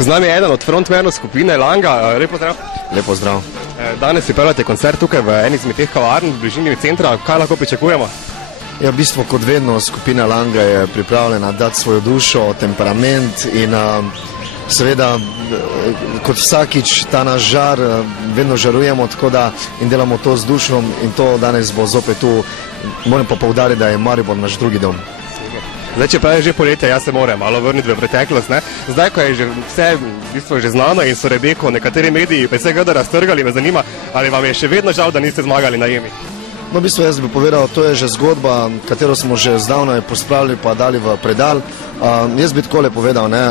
Z nami je eden od frontmenov skupine Langa. Lepo zdrav. Lepo zdrav. Danes pripravljate koncert tukaj v eni izmed teh kavarn v bližini centra. Kaj lahko pričakujemo? Ja, v bistvu kot vedno skupina Langa je pripravljena dati svojo dušo, temperament in seveda kot vsakič ta naš žar vedno žarujemo, tako da in delamo to z dušom in to danes bo zopet tu. Moram pa poudariti, da je Maribor naš drugi dom. Zdaj, če pravi že poletje, jaz se moram malo vrniti v preteklost, ne? Zdaj, ko je že vse v bistvu že znano in so Rebeko nekateri mediji pa vse grdo raztrgali, me zanima, ali vam je še vedno žal, da niste zmagali na Emi? No, v bistvu jaz bi povedal, to je že zgodba, katero smo že zdavnaj pospravili pa dali v predal. Jaz bi takole povedal, ne,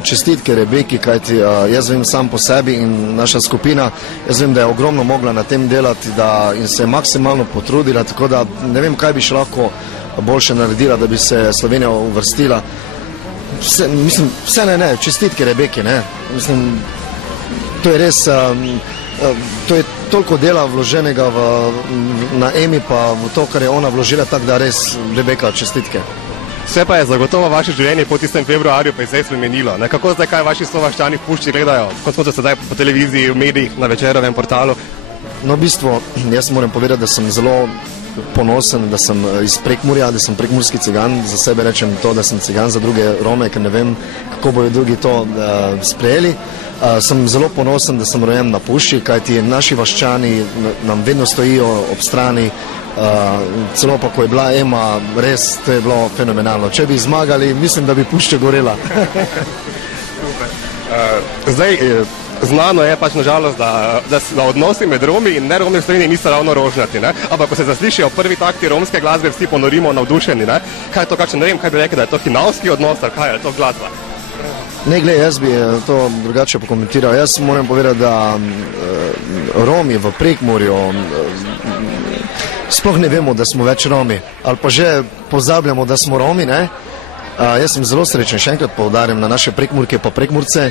čestitke Rebeki, kajti jaz vem sam po sebi in naša skupina, jaz vem, da je ogromno mogla na tem delati in se je maksimalno potrudila, tako da ne vem, kaj bi še lahko boljše naredila, da bi se Slovenija uvrstila. Vse ne, čestitke Rebeki, ne. Mislim, to je res, to je toliko dela vloženega na Emi, pa v to, kar je ona vložila, tako da res Rebeka, čestitke. Vse pa je zagotovo vaše življenje po tistem februarju pa je zdaj spremenilo. Kako zdaj, kaj vaši sovaščani v Pušči gledajo, kot smo to sedaj po televiziji, v medijih, na Večerovem portalu? No, v bistvu, jaz moram povedati, da sem zelo ponosen, da sem iz Prekmurja, da sem prekmurski cigan, za sebe rečem to, da sem cigan, za druge Rome, ker ne vem, kako bojo drugi to sprejeli. Sem zelo ponosen, da sem rojen na Pušči, kajti naši vaščani nam vedno stojijo ob strani, celo pa, ko je bila Ema, res, to je bilo fenomenalno. Če bi zmagali, mislim, da bi Pušča gorela. Zdaj, znano je pač nažalost, da odnosi med Romi in ne Romi v Sloveniji niso ravno rožnati, ne? Ampak, ko se zaslišijo prvi takti romske glasbe, vsi ponorimo navdušeni, ne? Kaj je to, kakšen, ne vem, kaj bi rekel, da je to hinavski odnos, ali kaj je to glasba? Ne, gled, jaz bi to drugače pokomentiral. Jaz moram povedati, da Romi v Prekmurju sploh ne vemo, da smo več Romi, ali pa že pozabljamo, da smo Romi, ne? Jaz sem zelo srečen, še enkrat poudarjam na naše Prekmurke pa Prekmurce.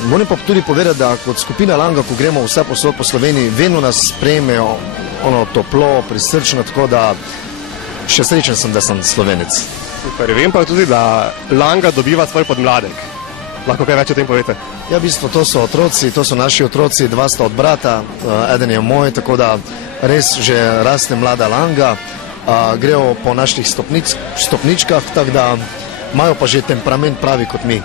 Moram pa tudi povedati, da kot skupina Langa, ko gremo vse posod po Sloveniji, vedno nas sprejmejo toplo, prisrčno, tako da še srečen sem, da sem Slovenec. Super, vem pa tudi, da Langa dobiva svoj podmladek. Lahko kaj več o tem povete? Ja, v bistvu to so otroci, to so naši otroci, dva sta od brata, eden je moj, tako da res že raste mlada Langa, grejo po naših stopničkah, tako da imajo pa že temperament pravi kot mi.